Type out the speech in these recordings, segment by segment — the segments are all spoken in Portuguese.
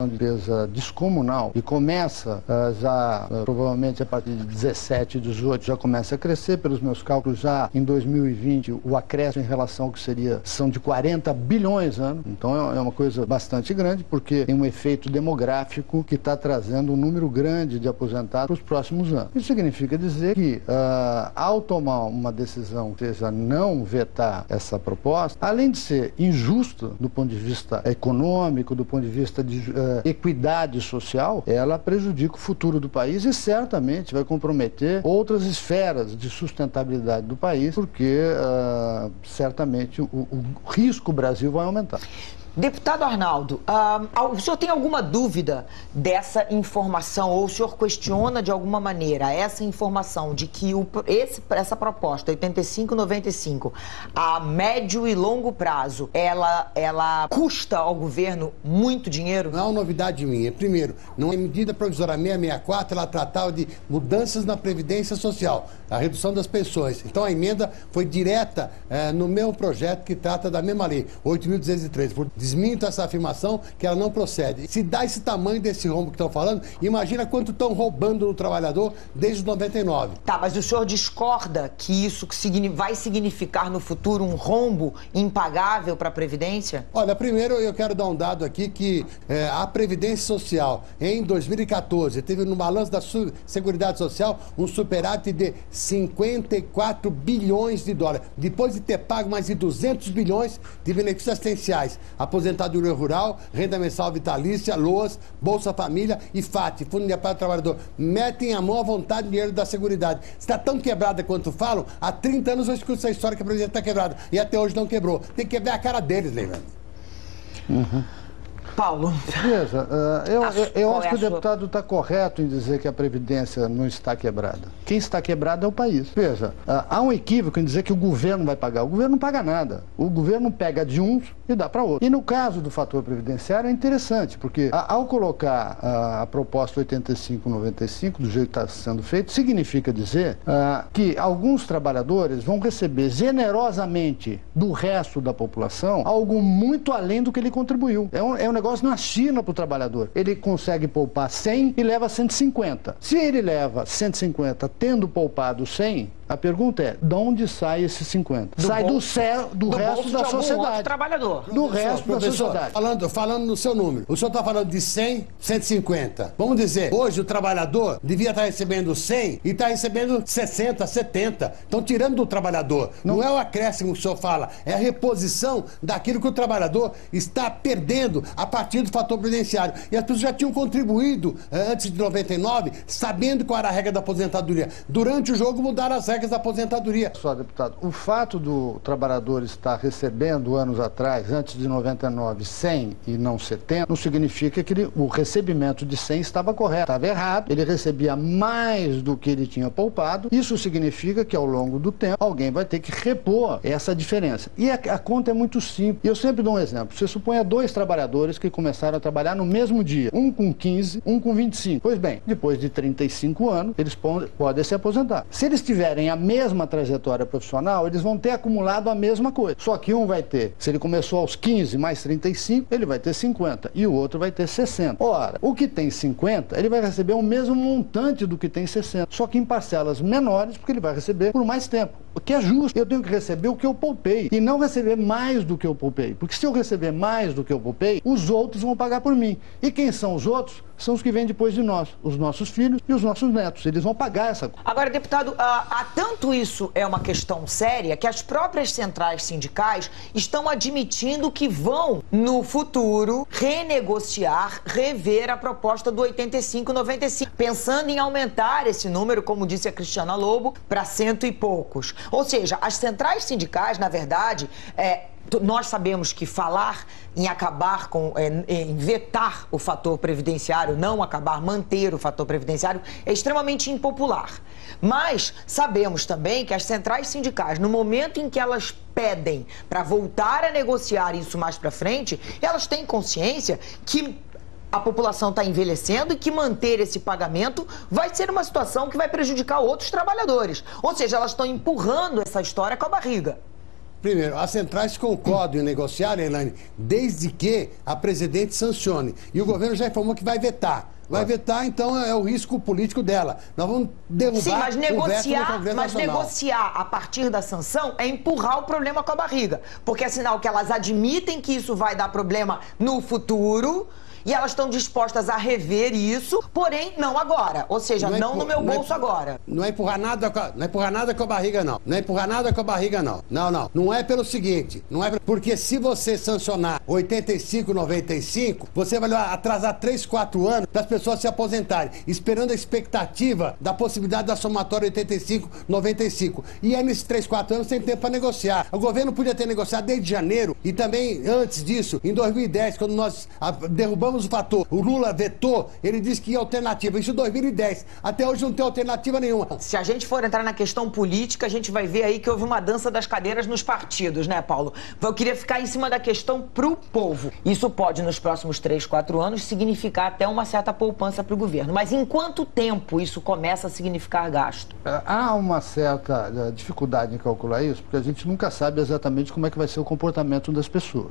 uma despesa descomunal e começa já, provavelmente a partir de 17, 18, já começa a crescer. Pelos meus cálculos, já em 2020, o acréscimo em relação ao que são de 40 bilhões ano. Então é uma coisa bastante grande, porque tem um efeito demográfico que está trazendo um número grande de aposentados para os próximos anos. Isso significa dizer que, ao tomar uma decisão, ou seja, não vetar essa proposta, além de ser injusta do ponto de vista econômico, do ponto de vista de equidade social, ela prejudica o futuro do país e certamente vai comprometer outras esferas de sustentabilidade do país, porque certamente o risco Brasil vai aumentar. Deputado Arnaldo, o senhor tem alguma dúvida dessa informação, ou o senhor questiona de alguma maneira essa informação de que essa proposta 85-95, a médio e longo prazo, ela custa ao governo muito dinheiro? Não é uma novidade minha. Primeiro, não é medida provisória 664, ela tratava de mudanças na Previdência Social, a redução das pensões. Então a emenda foi direta no meu projeto que trata da mesma lei, 8.203. Desminto essa afirmação que ela não procede. Se dá esse tamanho desse rombo que estão falando, imagina quanto estão roubando no trabalhador desde os 99. Tá, mas o senhor discorda que isso vai significar no futuro um rombo impagável para a Previdência? Olha, primeiro eu quero dar um dado aqui que a Previdência Social em 2014 teve no balanço da Seguridade Social um superávit de 54 bilhões de dólares. Depois de ter pago mais de 200 bilhões de benefícios assistenciais. Aposentadoria rural, renda mensal vitalícia, LOAS, Bolsa Família e FAT, Fundo de Apoio ao Trabalhador. Metem a mão à vontade no dinheiro da Seguridade. Está tão quebrada quanto falam, há 30 anos eu escuto essa história que a Previdência está quebrada. E até hoje não quebrou. Tem que quebrar a cara deles, Leilani. Paulo. Veja, eu acho que o deputado está correto em dizer que a Previdência não está quebrada. Quem está quebrado é o país. Veja, há um equívoco em dizer que o governo vai pagar. O governo não paga nada. O governo pega de uns e dá para outros. E no caso do fator previdenciário é interessante, porque ao colocar a proposta 85-95, do jeito que está sendo feito, significa dizer que alguns trabalhadores vão receber generosamente do resto da população algo muito além do que ele contribuiu. É um negócio na China para o trabalhador. Ele consegue poupar 100 e leva 150. Se ele leva 150 tendo poupado 100, a pergunta é, de onde sai esses 50? Sai do resto da sociedade. Trabalhador. Do resto da sociedade. Falando no seu número, o senhor está falando de 100, 150. Vamos dizer, hoje o trabalhador devia estar recebendo 100 e está recebendo 60, 70. Estão tirando do trabalhador. Não é o acréscimo que o senhor fala, é a reposição daquilo que o trabalhador está perdendo a partir do fator previdenciário. E as pessoas já tinham contribuído antes de 99, sabendo qual era a regra da aposentadoria. Durante o jogo mudaram as regras da aposentadoria. Só, deputado, o fato do trabalhador estar recebendo anos atrás, antes de 99, 100 e não 70, não significa que o recebimento de 100 estava correto. Estava errado, ele recebia mais do que ele tinha poupado. Isso significa que ao longo do tempo alguém vai ter que repor essa diferença. E a conta é muito simples. Eu sempre dou um exemplo. Você suponha 2 trabalhadores que começaram a trabalhar no mesmo dia, um com 15, um com 25. Pois bem, depois de 35 anos, eles podem se aposentar. Se eles tiverem a mesma trajetória profissional, eles vão ter acumulado a mesma coisa. Só que um vai ter, se ele começou aos 15 mais 35, ele vai ter 50 e o outro vai ter 60. Ora, o que tem 50, ele vai receber o mesmo montante do que tem 60, só que em parcelas menores, porque ele vai receber por mais tempo. O que é justo, eu tenho que receber o que eu poupei e não receber mais do que eu poupei. Porque se eu receber mais do que eu poupei, os outros vão pagar por mim. E quem são os outros? São os que vêm depois de nós, os nossos filhos e os nossos netos. Eles vão pagar essa coisa. Agora, deputado, tanto isso é uma questão séria que as próprias centrais sindicais estão admitindo que vão, no futuro, renegociar, rever a proposta do 85-95, pensando em aumentar esse número, como disse a Cristiana Lobo, para 100 e poucos. Ou seja, as centrais sindicais, na verdade, nós sabemos que falar em acabar em vetar o fator previdenciário, não acabar, manter o fator previdenciário, é extremamente impopular. Mas sabemos também que as centrais sindicais, no momento em que elas pedem para voltar a negociar isso mais para frente, elas têm consciência que a população está envelhecendo e que manter esse pagamento vai ser uma situação que vai prejudicar outros trabalhadores. Ou seja, elas estão empurrando essa história com a barriga. Primeiro, as centrais concordam em negociar, Elaine, desde que a presidente sancione. E o governo já informou que vai vetar. Vai vetar, então é o risco político dela. Nós vamos derrubar Sim, mas o veto no negociar, Congresso Nacional. negociar a partir da sanção é empurrar o problema com a barriga. Porque é sinal que elas admitem que isso vai dar problema no futuro e elas estão dispostas a rever isso, porém não agora. Ou seja, não no meu bolso agora. Não é empurrar nada com a barriga, não. Não é empurrar nada com a barriga, não. Não. Não é pelo seguinte, porque se você sancionar 85, 95, você vai atrasar 3, 4 anos para as pessoas se aposentarem, esperando a expectativa da possibilidade da somatória 85, 95. E aí, nesses 3, 4 anos, tem tempo para negociar. O governo podia ter negociado desde janeiro e também antes disso, em 2010, quando nós derrubamos o fator, o Lula vetou, ele disse que ia alternativa. Isso em 2010. Até hoje não tem alternativa nenhuma. Se a gente for entrar na questão política, a gente vai ver aí que houve uma dança das cadeiras nos partidos, né, Paulo? Eu queria ficar em cima da questão pro povo. Isso pode, nos próximos 3, 4 anos, significar até uma certa poupança para o governo. Mas em quanto tempo isso começa a significar gasto? Há uma certa dificuldade em calcular isso, porque a gente nunca sabe exatamente como é que vai ser o comportamento das pessoas.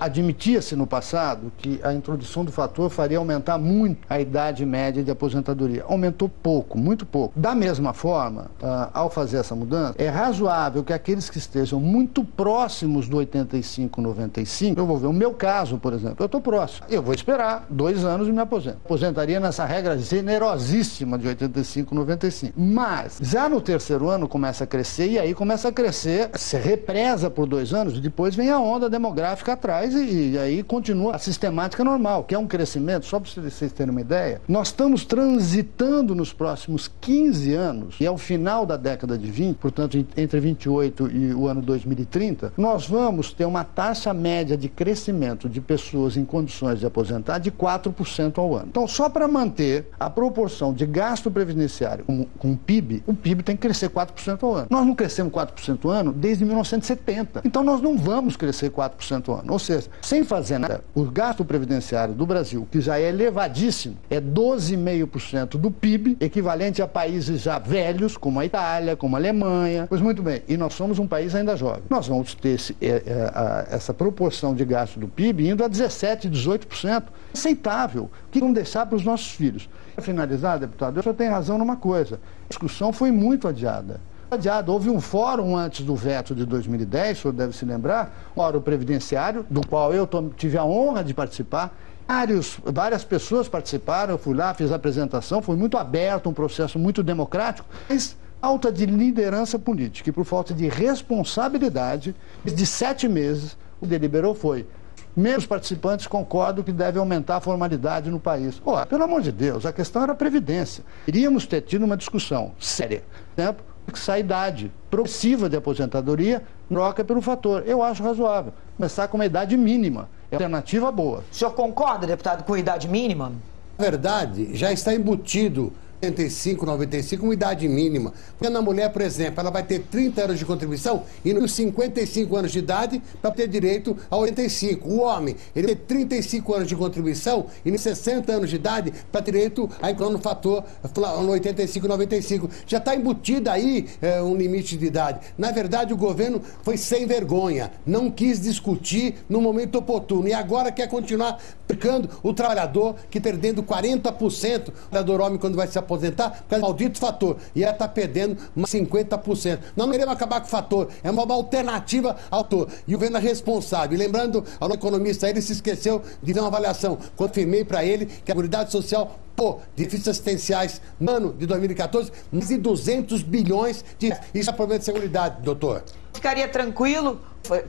Admitia-se no passado que a introdução do fator faria aumentar muito a idade média de aposentadoria. Aumentou pouco, muito pouco. Da mesma forma, ao fazer essa mudança, é razoável que aqueles que estejam muito próximos do 85, 95, eu vou ver o meu caso, por exemplo, eu estou próximo. Eu vou esperar 2 anos e me aposento. Aposentaria nessa regra generosíssima de 85, 95. Mas, já no 3º ano começa a crescer, e aí começa a crescer, se represa por 2 anos, e depois vem a onda demográfica atrás, e aí continua a sistemática normal, que é um crescimento, só para vocês terem uma ideia, nós estamos transitando nos próximos 15 anos, e ao final da década de 20, portanto, entre 28 e o ano 2030, nós vamos ter uma taxa média de crescimento de pessoas em condições de aposentar de 4% ao ano. Então, só para manter a proporção de gasto previdenciário com o PIB tem que crescer 4% ao ano. Nós não crescemos 4% ao ano desde 1970. Então, nós não vamos crescer 4% ao ano. Ou seja, sem fazer nada, o gasto previdenciário do Brasil, que já é elevadíssimo, é 12,5% do PIB, equivalente a países já velhos, como a Itália, como a Alemanha. Pois muito bem, e nós somos um país ainda jovem. Nós vamos ter essa proporção de gasto do PIB indo a 17%, 18%. Aceitável. O que vamos deixar para os nossos filhos? Para finalizar, deputado, eu só tenho razão numa coisa. A discussão foi muito adiada. Houve um fórum antes do veto de 2010, o senhor deve se lembrar, o fórum previdenciário, do qual eu tive a honra de participar. Várias pessoas participaram, eu fui lá, fiz a apresentação, foi muito aberto, um processo muito democrático, mas falta de liderança política e por falta de responsabilidade, de 7 meses, o que deliberou foi: menos participantes concordam que deve aumentar a formalidade no país. Pelo amor de Deus, a questão era a Previdência. Iríamos ter tido uma discussão séria, por exemplo, que a idade progressiva de aposentadoria troca pelo fator. Eu acho razoável. Começar com uma idade mínima. É uma alternativa boa. O senhor concorda, deputado, com a idade mínima? Na verdade, já está embutido 85, 95, uma idade mínima. Porque na mulher, por exemplo, ela vai ter 30 anos de contribuição e nos 55 anos de idade para ter direito a 85. O homem, ele tem 35 anos de contribuição e nos 60 anos de idade para ter direito a incluir no fator no 85, 95. Já está embutido aí um limite de idade. Na verdade, o governo foi sem vergonha, não quis discutir no momento oportuno e agora quer continuar aplicando o trabalhador que perdendo 40% do trabalhador homem quando vai se aposentar, por causa do maldito fator. E ela está perdendo mais 50%. Nós não queremos acabar com o fator, é uma alternativa ao fator. E o governo é responsável. E lembrando, ao economista, ele se esqueceu de dar uma avaliação. Quando afirmei para ele que a Seguridade Social, de benefícios assistenciais no ano de 2014, mais de 200 bilhões de reais. Isso é problema de seguridade, doutor. Ficaria tranquilo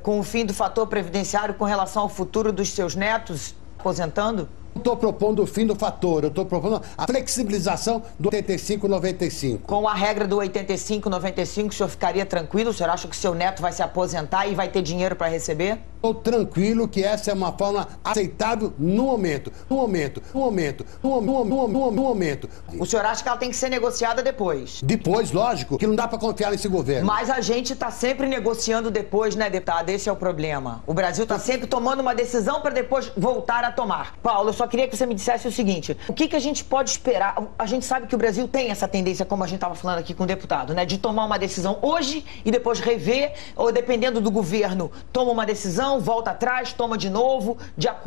com o fim do fator previdenciário com relação ao futuro dos seus netos aposentando? Não estou propondo o fim do fator, eu estou propondo a flexibilização do 85-95. Com a regra do 85-95, o senhor ficaria tranquilo? O senhor acha que seu neto vai se aposentar e vai ter dinheiro para receber? Estou tranquilo que essa é uma forma aceitável no momento. O senhor acha que ela tem que ser negociada depois? Depois, lógico, que não dá para confiar nesse governo. Mas a gente está sempre negociando depois, né, deputado? Esse é o problema. O Brasil está sempre tomando uma decisão para depois voltar a tomar. Paulo, eu só queria que você me dissesse o seguinte: o que a gente pode esperar? A gente sabe que o Brasil tem essa tendência, como a gente estava falando aqui com o deputado, né, de tomar uma decisão hoje e depois rever, ou dependendo do governo, toma uma decisão, volta atrás, toma de novo,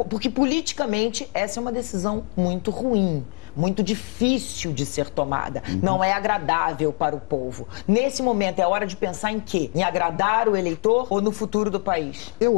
porque politicamente essa é uma decisão muito ruim. Muito difícil de ser tomada. Não é agradável para o povo. Nesse momento, é hora de pensar em quê? Em agradar o eleitor ou no futuro do país? Eu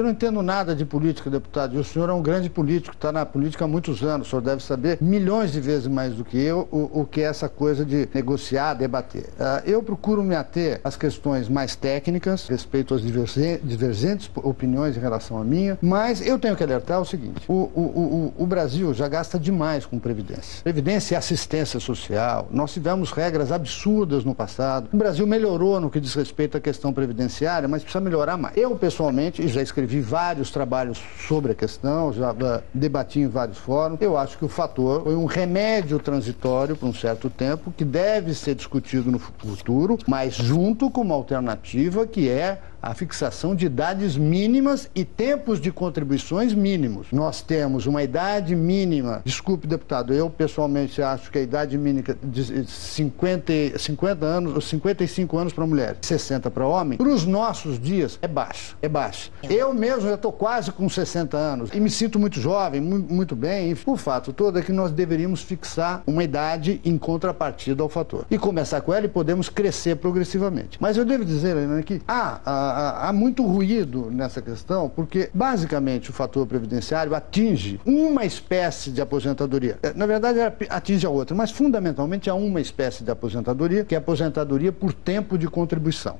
não entendo nada de política, deputado. E o senhor é um grande político, está na política há muitos anos. O senhor deve saber milhões de vezes mais do que eu o que é essa coisa de negociar, debater. Eu procuro me ater às questões mais técnicas, respeito às divergentes opiniões em relação à minha, mas eu tenho que alertar o seguinte: o Brasil já gasta demais com previdência. Previdência e assistência social. Nós tivemos regras absurdas no passado. O Brasil melhorou no que diz respeito à questão previdenciária, mas precisa melhorar mais. Eu, pessoalmente, já escrevi vários trabalhos sobre a questão, já debati em vários fóruns. Eu acho que o fator foi um remédio transitório por um certo tempo, que deve ser discutido no futuro, mas junto com uma alternativa que é a fixação de idades mínimas e tempos de contribuições mínimos. Nós temos uma idade mínima, desculpe, deputado, eu pessoalmente acho que a idade mínima de 50 anos, ou 55 anos para mulher, 60 para homem, para os nossos dias é baixa, é baixa. Eu mesmo já estou quase com 60 anos e me sinto muito jovem, muito bem. O fato todo é que nós deveríamos fixar uma idade em contrapartida ao fator e começar com ela e podemos crescer progressivamente. Mas eu devo dizer, Helena, que há muito ruído nessa questão, porque basicamente o fator previdenciário atinge uma espécie de aposentadoria. Na verdade, atinge a outra, mas fundamentalmente há uma espécie de aposentadoria, que é a aposentadoria por tempo de contribuição.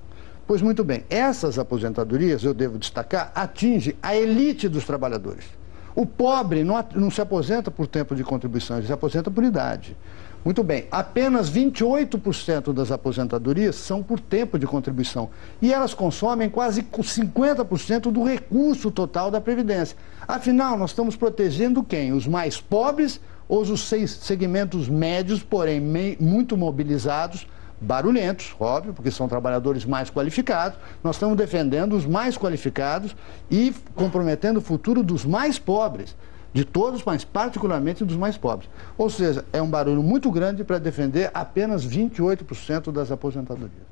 Pois muito bem, essas aposentadorias, eu devo destacar, atingem a elite dos trabalhadores. O pobre não se aposenta por tempo de contribuição, ele se aposenta por idade. Muito bem, apenas 28% das aposentadorias são por tempo de contribuição e elas consomem quase 50% do recurso total da Previdência. Afinal, nós estamos protegendo quem? Os mais pobres ou os segmentos médios, porém muito mobilizados, barulhentos, óbvio, porque são trabalhadores mais qualificados. Nós estamos defendendo os mais qualificados e comprometendo o futuro dos mais pobres. De todos, mas particularmente dos mais pobres. Ou seja, é um barulho muito grande para defender apenas 28% das aposentadorias.